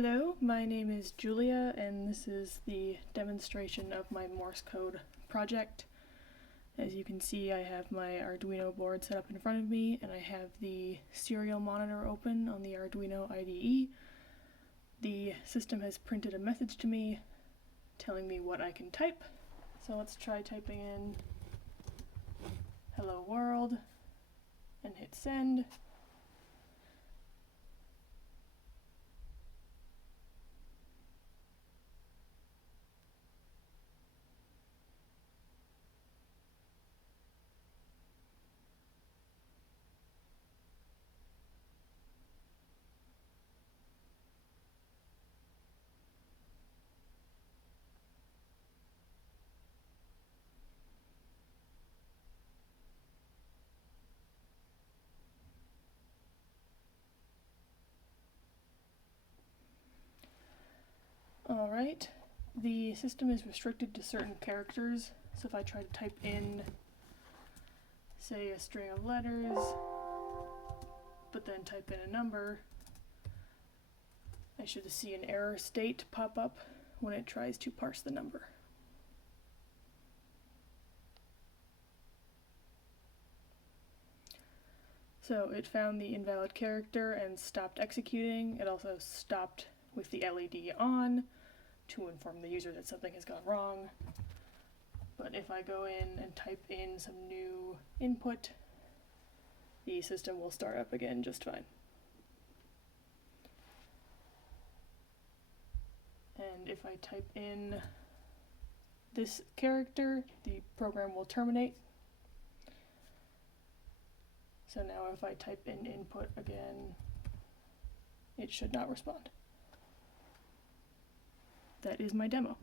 Hello, my name is Julia, and this is the demonstration of my Morse code project. As you can see, I have my Arduino board set up in front of me, and I have the serial monitor open on the Arduino IDE. The system has printed a message to me telling me what I can type. So let's try typing in "Hello World" and hit send. Alright, the system is restricted to certain characters, so if I try to type in, say, a string of letters, but then type in a number, I should see an error state pop up when it tries to parse the number. So it found the invalid character and stopped executing. It also stopped with the LED on to inform the user that something has gone wrong. But if I go in and type in some new input, the system will start up again just fine. And if I type in this character, the program will terminate. So now if I type in input again, it should not respond. That is my demo.